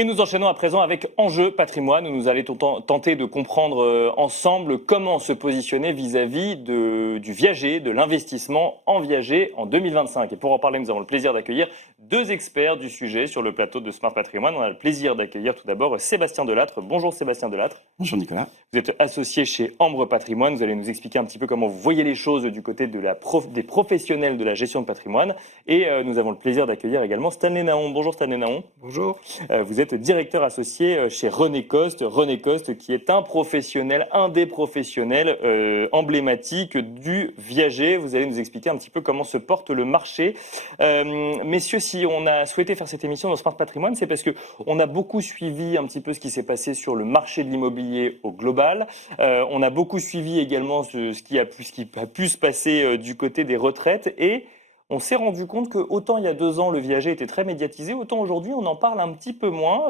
Et nous enchaînons à présent avec Enjeu Patrimoine, où nous allons tenter de comprendre ensemble comment se positionner vis-à-vis du viager, de l'investissement en viager en 2025. Et pour en parler, nous avons le plaisir d'accueillir deux experts du sujet sur le plateau de Smart Patrimoine. On a le plaisir d'accueillir tout d'abord Sébastien Delattre. Bonjour Sébastien Delattre. Bonjour Nicolas. Vous êtes associé chez Ambre Patrimoine. Vous allez nous expliquer un petit peu comment vous voyez les choses du côté des professionnels de la gestion de patrimoine. Et nous avons le plaisir d'accueillir également Stanley Naon. Bonjour Stanley Naon. Bonjour. Vous êtes directeur associé chez René Coste. René Coste qui est un des professionnels emblématiques du viager. Vous allez nous expliquer un petit peu comment se porte le marché. Messieurs, si on a souhaité faire cette émission dans Smart Patrimoine, c'est parce qu'on a beaucoup suivi un petit peu ce qui s'est passé sur le marché de l'immobilier au global. On a beaucoup suivi également ce qui a pu se passer du côté des retraites et on s'est rendu compte que autant il y a 2 ans le viager était très médiatisé, autant aujourd'hui on en parle un petit peu moins.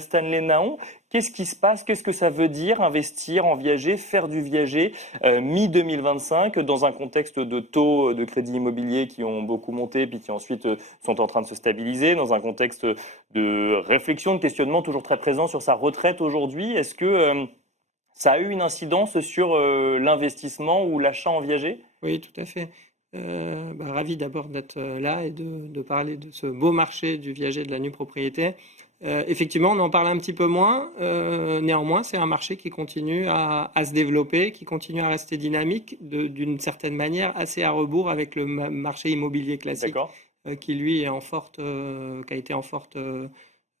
Stanley Naon, qu'est-ce qui se passe? Qu'est-ce que ça veut dire investir en viager, faire du viager mi-2025 dans un contexte de taux de crédit immobilier qui ont beaucoup monté puis qui ensuite sont en train de se stabiliser, dans un contexte de réflexion, de questionnement toujours très présent sur sa retraite aujourd'hui? Est-ce que ça a eu une incidence sur l'investissement ou l'achat en viager? Oui, tout à fait. Ravi d'abord d'être là et de parler de ce beau marché du viager de la nue propriété. Effectivement, on en parle un petit peu moins. Néanmoins, c'est un marché qui continue à se développer, qui continue à rester dynamique d'une certaine manière, assez à rebours avec le marché immobilier classique, qui lui est qui a été en forte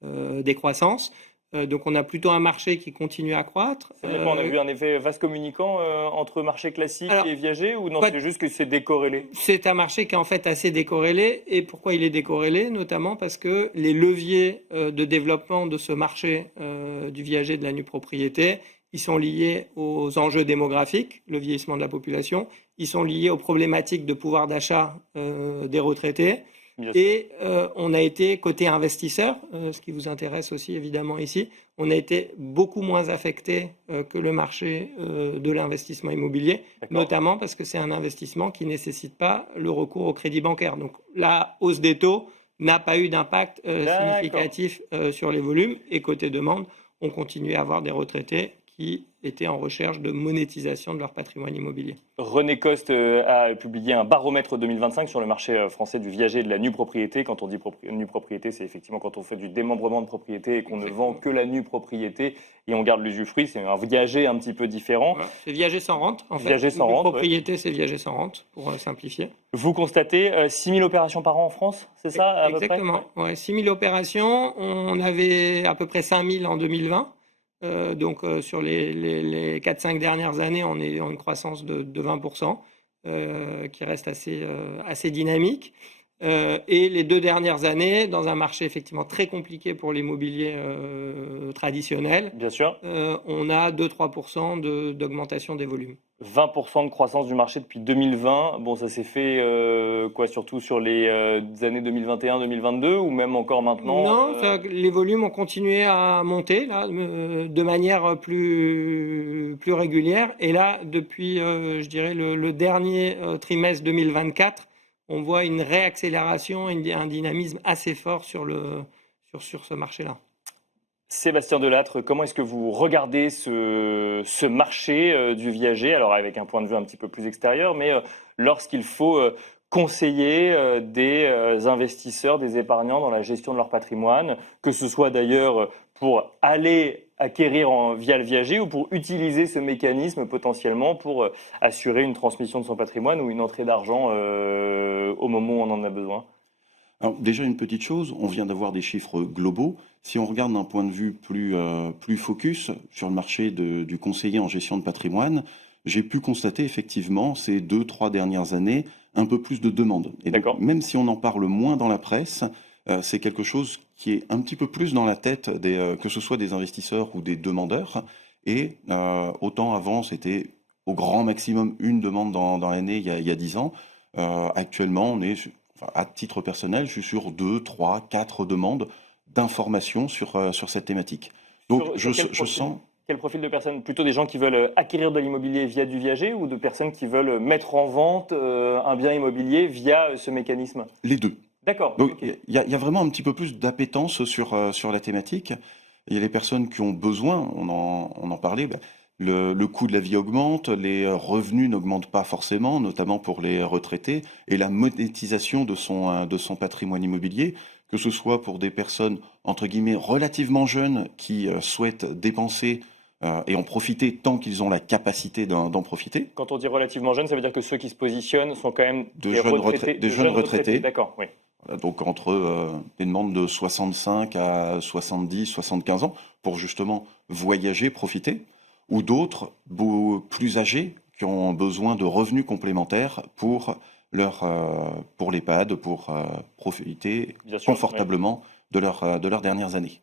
décroissance. Donc on a plutôt un marché qui continue à croître. On a vu un effet vase communicant entre marché classique et viager, ou non, c'est juste que c'est décorrélé? C'est un marché qui est en fait assez décorrélé. Et pourquoi il est décorrélé? Notamment parce que les leviers de développement de ce marché du viager de la nue propriété, ils sont liés aux enjeux démographiques, le vieillissement de la population, ils sont liés aux problématiques de pouvoir d'achat des retraités. Et on a été, côté investisseur, ce qui vous intéresse aussi évidemment ici, on a été beaucoup moins affecté que le marché de l'investissement immobilier, notamment parce que c'est un investissement qui ne nécessite pas le recours au crédit bancaire. Donc la hausse des taux n'a pas eu d'impact significatif sur les volumes. Et côté demande, on continue à avoir des retraités qui étaient en recherche de monétisation de leur patrimoine immobilier. René Coste a publié un baromètre 2025 sur le marché français du viager et de la nue propriété. Quand on dit nue propriété, c'est effectivement quand on fait du démembrement de propriété et qu'on ne vend que la nue propriété et on garde l'usufruit. C'est un viager un petit peu différent. Voilà. C'est viager sans rente, en fait. Viager sans rente. Propriété, c'est viager sans rente, pour simplifier. Vous constatez 6 000 opérations par an en France, c'est ça à peu près? Exactement. 6 000 opérations. On avait à peu près 5 000 en 2020. Donc sur les 4-5 dernières années, on est en une croissance de 20%, qui reste assez dynamique. Et les 2 dernières années, dans un marché effectivement très compliqué pour l'immobilier traditionnel, bien sûr, on a 2-3% d'augmentation des volumes. 20% de croissance du marché depuis 2020. Bon, ça s'est fait surtout sur les années 2021-2022 ou même encore maintenant? Non, les volumes ont continué à monter là, de manière plus régulière. Et là, depuis, je dirais, le dernier trimestre 2024, on voit une réaccélération, un dynamisme assez fort sur ce marché-là. Sébastien Delattre, comment est-ce que vous regardez ce marché du viager? Alors avec un point de vue un petit peu plus extérieur, mais lorsqu'il faut conseiller des investisseurs, des épargnants dans la gestion de leur patrimoine, que ce soit d'ailleurs pour aller acquérir via le viager ou pour utiliser ce mécanisme potentiellement pour assurer une transmission de son patrimoine ou une entrée d'argent au moment où on en a besoin? Alors déjà une petite chose, on vient d'avoir des chiffres globaux. Si on regarde d'un point de vue plus focus sur le marché du conseiller en gestion de patrimoine, j'ai pu constater effectivement ces 2-3 dernières années un peu plus de demandes. Et donc, même si on en parle moins dans la presse, c'est quelque chose qui est un petit peu plus dans la tête que ce soit des investisseurs ou des demandeurs. Et autant avant, c'était au grand maximum une demande dans l'année il y a 10 ans. Actuellement, on est, à titre personnel, je suis sur 2, 3, 4 demandes d'informations sur cette thématique. Donc je sens... Quel profil de personnes? Plutôt des gens qui veulent acquérir de l'immobilier via du viager ou de personnes qui veulent mettre en vente un bien immobilier via ce mécanisme? Les deux. D'accord. Donc, Ok. il y a vraiment un petit peu plus d'appétence sur la thématique. Il y a les personnes qui ont besoin, on en parlait, le coût de la vie augmente, les revenus n'augmentent pas forcément, notamment pour les retraités, et la monétisation de son patrimoine immobilier, que ce soit pour des personnes, entre guillemets, relativement jeunes qui souhaitent dépenser et en profiter tant qu'ils ont la capacité d'en profiter, Quand on dit relativement jeune, ça veut dire que ceux qui se positionnent sont quand même de des jeunes, retraités, des de jeunes jeunes retraités. retraités. D'accord, oui. Voilà, donc entre des demandes de 65 à 70, 75 ans pour justement voyager, profiter, ou d'autres plus âgés qui ont besoin de revenus complémentaires pour l'EHPAD, pour profiter Bien sûr, oui. confortablement de leurs dernières années.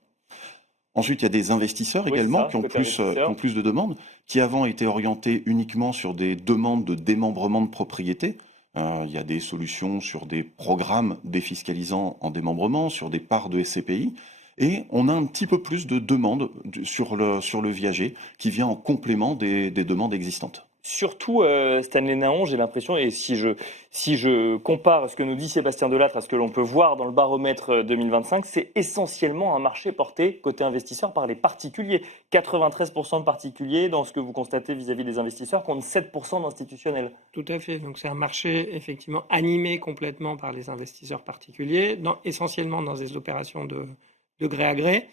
Ensuite, il y a des investisseurs Oui, c'est également ça, côté qui ont investisseur. plus de demandes, qui avant étaient orientés uniquement sur des demandes de démembrement de propriété. Il y a des solutions sur des programmes défiscalisants en démembrement, sur des parts de SCPI. Et on a un petit peu plus de demandes sur le viager qui vient en complément des demandes existantes. Surtout Stanley Naon, j'ai l'impression, et si je compare ce que nous dit Sébastien Delattre à ce que l'on peut voir dans le baromètre 2025, c'est essentiellement un marché porté côté investisseur par les particuliers. 93% de particuliers dans ce que vous constatez vis-à-vis des investisseurs contre 7% d'institutionnels. Tout à fait. Donc c'est un marché effectivement animé complètement par les investisseurs particuliers, essentiellement dans des opérations de gré à gré.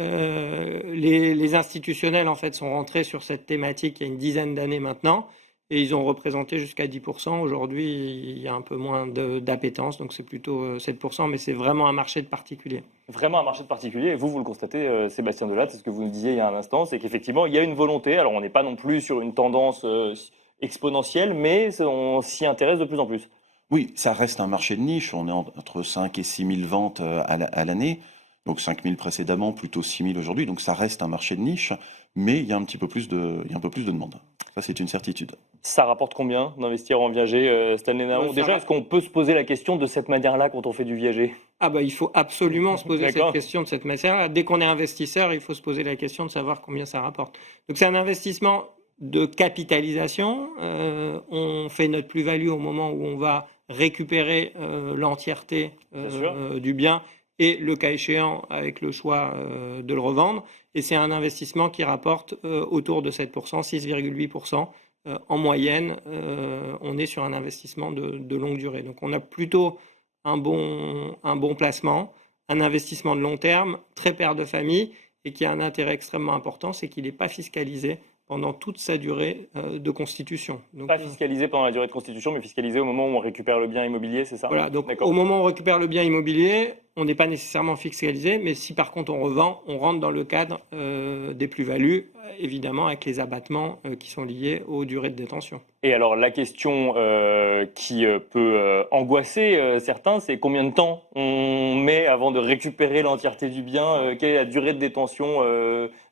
Les institutionnels en fait sont rentrés sur cette thématique il y a une dizaine d'années maintenant et ils ont représenté jusqu'à 10%. Aujourd'hui, il y a un peu moins d'appétence, donc c'est plutôt 7%, mais c'est vraiment un marché de particuliers. Vraiment un marché de particulier, et vous le constatez, Sébastien Delattre, c'est ce que vous nous disiez il y a un instant, c'est qu'effectivement, il y a une volonté, alors on n'est pas non plus sur une tendance exponentielle, mais on s'y intéresse de plus en plus. Oui, ça reste un marché de niche. On est entre 5 et 6 000 ventes à l'année. Donc 5 000 précédemment, plutôt 6 000 aujourd'hui. Donc ça reste un marché de niche, mais il y a un petit peu plus il y a un peu plus de demande. Ça, c'est une certitude. Ça rapporte combien d'investir en viager, Stanley Naon? Déjà, est-ce qu'on peut se poser la question de cette manière-là quand on fait du viager? Ah bah, il faut absolument se poser cette D'accord. question de cette manière. Dès qu'on est investisseur, il faut se poser la question de savoir combien ça rapporte. Donc c'est un investissement de capitalisation. On fait notre plus-value au moment où on va récupérer l'entièreté Bien sûr. du bien et le cas échéant avec le choix de le revendre. Et c'est un investissement qui rapporte autour de 7%, 6,8%. En moyenne, on est sur un investissement de longue durée. Donc on a plutôt un bon placement, un investissement de long terme, très père de famille, et qui a un intérêt extrêmement important, c'est qu'il n'est pas fiscalisé pendant toute sa durée de constitution. Donc, Pas fiscalisé pendant la durée de constitution, mais fiscalisé au moment où on récupère le bien immobilier, c'est ça? voilà, donc D'accord. au moment où on récupère le bien immobilier, on n'est pas nécessairement fiscalisé, mais si par contre on revend, on rentre dans le cadre des plus-values, évidemment avec les abattements qui sont liés aux durées de détention. Et alors la question qui peut angoisser certains, c'est combien de temps on met avant de récupérer l'entièreté du bien? Quelle est la durée de détention?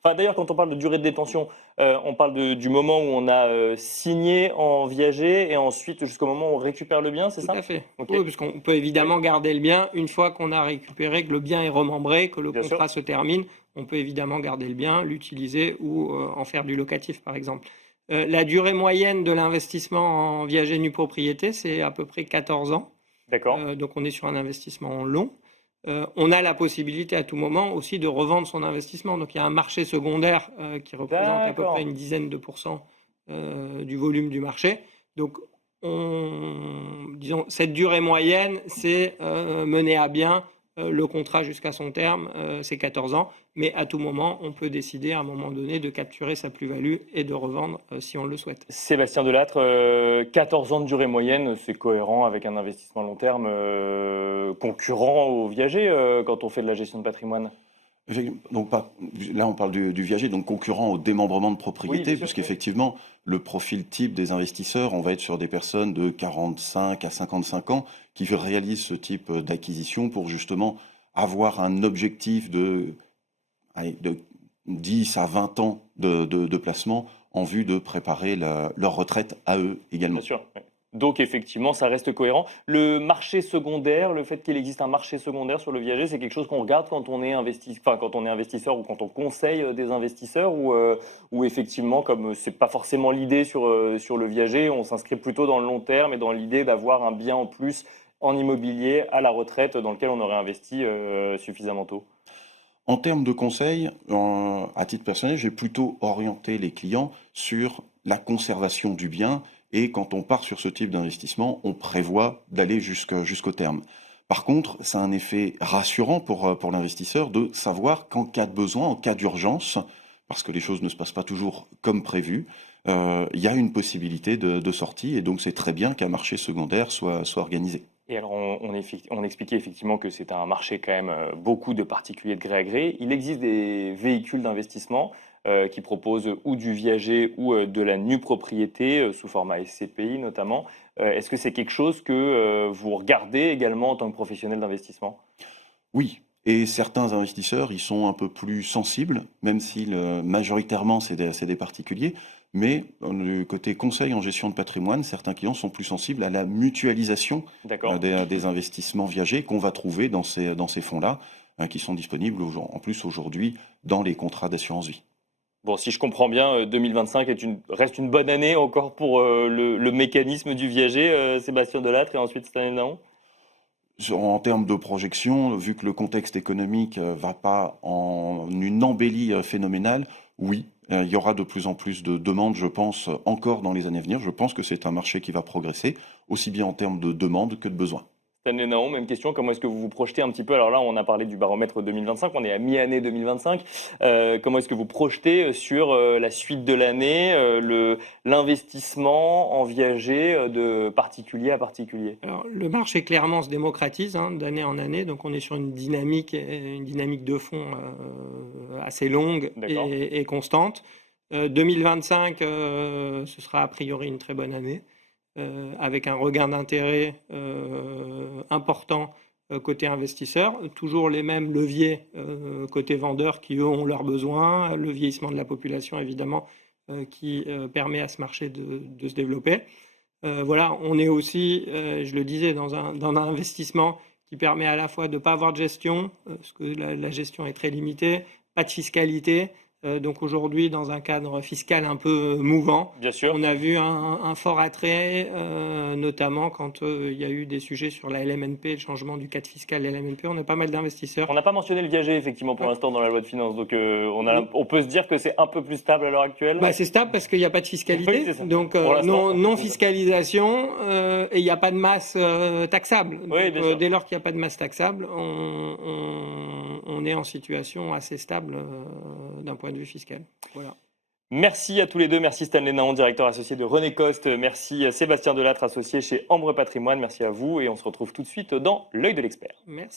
Enfin d'ailleurs, quand on parle de durée de détention, on parle du moment où on a signé en viager et ensuite jusqu'au moment où on récupère le bien, c'est Tout ça? à fait. Ok. Oui, puisqu'on peut évidemment garder le bien une fois qu'on a récupéré, que le bien est remembré, que le Bien contrat sûr. se termine. On peut évidemment garder le bien, l'utiliser ou en faire du locatif, par exemple. La durée moyenne de l'investissement en viager nue propriété, c'est à peu près 14 ans. D'accord. Donc on est sur un investissement long. On a la possibilité à tout moment aussi de revendre son investissement. Donc il y a un marché secondaire qui représente à peu près D'accord. une dizaine de pourcents du volume du marché. Donc disons, cette durée moyenne, c'est mener à bien le contrat jusqu'à son terme, c'est 14 ans, mais à tout moment, on peut décider à un moment donné de capturer sa plus-value et de revendre si on le souhaite. Sébastien Delattre, 14 ans de durée moyenne, c'est cohérent avec un investissement long terme concurrent au viager quand on fait de la gestion de patrimoine? Donc là, on parle du viager, donc concurrent au démembrement de Oui, propriété, bien sûr. puisqu'effectivement, le profil type des investisseurs, on va être sur des personnes de 45 à 55 ans qui réalisent ce type d'acquisition pour justement avoir un objectif allez, de 10 à 20 ans de placement en vue de préparer leur retraite à eux également. Bien sûr. Ouais. Donc effectivement, ça reste cohérent. Le marché secondaire, le fait qu'il existe un marché secondaire sur le viager, c'est quelque chose qu'on regarde quand on est quand on est investisseur ou quand on conseille des investisseurs ou effectivement, comme c'est pas forcément l'idée sur le viager, on s'inscrit plutôt dans le long terme et dans l'idée d'avoir un bien en plus en immobilier à la retraite dans lequel on aurait investi suffisamment tôt? En termes de conseils, à titre personnel, j'ai plutôt orienté les clients sur la conservation du bien et quand on part sur ce type d'investissement, on prévoit d'aller jusqu'au terme. Par contre, ça a un effet rassurant pour l'investisseur de savoir qu'en cas de besoin, en cas d'urgence, parce que les choses ne se passent pas toujours comme prévu, il y a une possibilité de sortie et donc c'est très bien qu'un marché secondaire soit organisé. Et alors, on expliquait effectivement que c'est un marché quand même beaucoup de particuliers de gré à gré. Il existe des véhicules d'investissement qui proposent ou du viager ou de la nue propriété sous format SCPI notamment. Est-ce que c'est quelque chose que vous regardez également en tant que professionnel d'investissement? Oui, et certains investisseurs, ils sont un peu plus sensibles, même si majoritairement c'est des particuliers, mais du côté conseil en gestion de patrimoine, certains clients sont plus sensibles à la mutualisation D'accord. des investissements viagers qu'on va trouver dans ces fonds-là, qui sont disponibles en plus aujourd'hui dans les contrats d'assurance vie. Bon, si je comprends bien, 2025 reste une bonne année encore pour le mécanisme du viager, Sébastien Delattre, et ensuite Stanley Naon? En termes de projection, vu que le contexte économique va pas en une embellie phénoménale, oui, il y aura de plus en plus de demandes, je pense, encore dans les années à venir. Je pense que c'est un marché qui va progresser, aussi bien en termes de demande que de besoins. Stanley Naon, même question, comment est-ce que vous vous projetez un petit peu? Alors là, on a parlé du baromètre 2025, on est à mi-année 2025. Comment est-ce que vous projetez sur la suite de l'année, l'investissement en viager de particulier à particulier? Alors, le marché clairement se démocratise d'année en année, donc on est sur une dynamique de fond assez longue D'accord. et constante. 2025, ce sera a priori une très bonne année, avec un regain d'intérêt important côté investisseur. Toujours les mêmes leviers côté vendeur qui, eux, ont leurs besoins. Le vieillissement de la population, évidemment, qui permet à ce marché de se développer. Voilà, on est aussi, je le disais, dans un investissement qui permet à la fois de ne pas avoir de gestion, parce que la gestion est très limitée, pas de fiscalité. Donc aujourd'hui, dans un cadre fiscal un peu mouvant, Bien sûr. on a vu un fort attrait, notamment quand il y a eu des sujets sur la LMNP, le changement du cadre fiscal LMNP. On a pas mal d'investisseurs. On n'a pas mentionné le viager, effectivement, pour Ouais. l'instant, dans la loi de finances. Donc, Oui. on peut se dire que c'est un peu plus stable à l'heure actuelle. Bah, c'est stable parce qu'il n'y a pas de fiscalité, Oui, c'est ça. donc Pour l'instant, non fiscalisation et il n'y a pas de masse taxable. Oui, Donc, bien sûr. dès lors qu'il n'y a pas de masse taxable, on est en situation assez stable d'un point de vue fiscal. Voilà. Merci à tous les deux. Merci Stanley Naon, directeur associé de René Coste. Merci Sébastien Delattre, associé chez Ambre Patrimoine. Merci à vous et on se retrouve tout de suite dans l'œil de l'expert. Merci.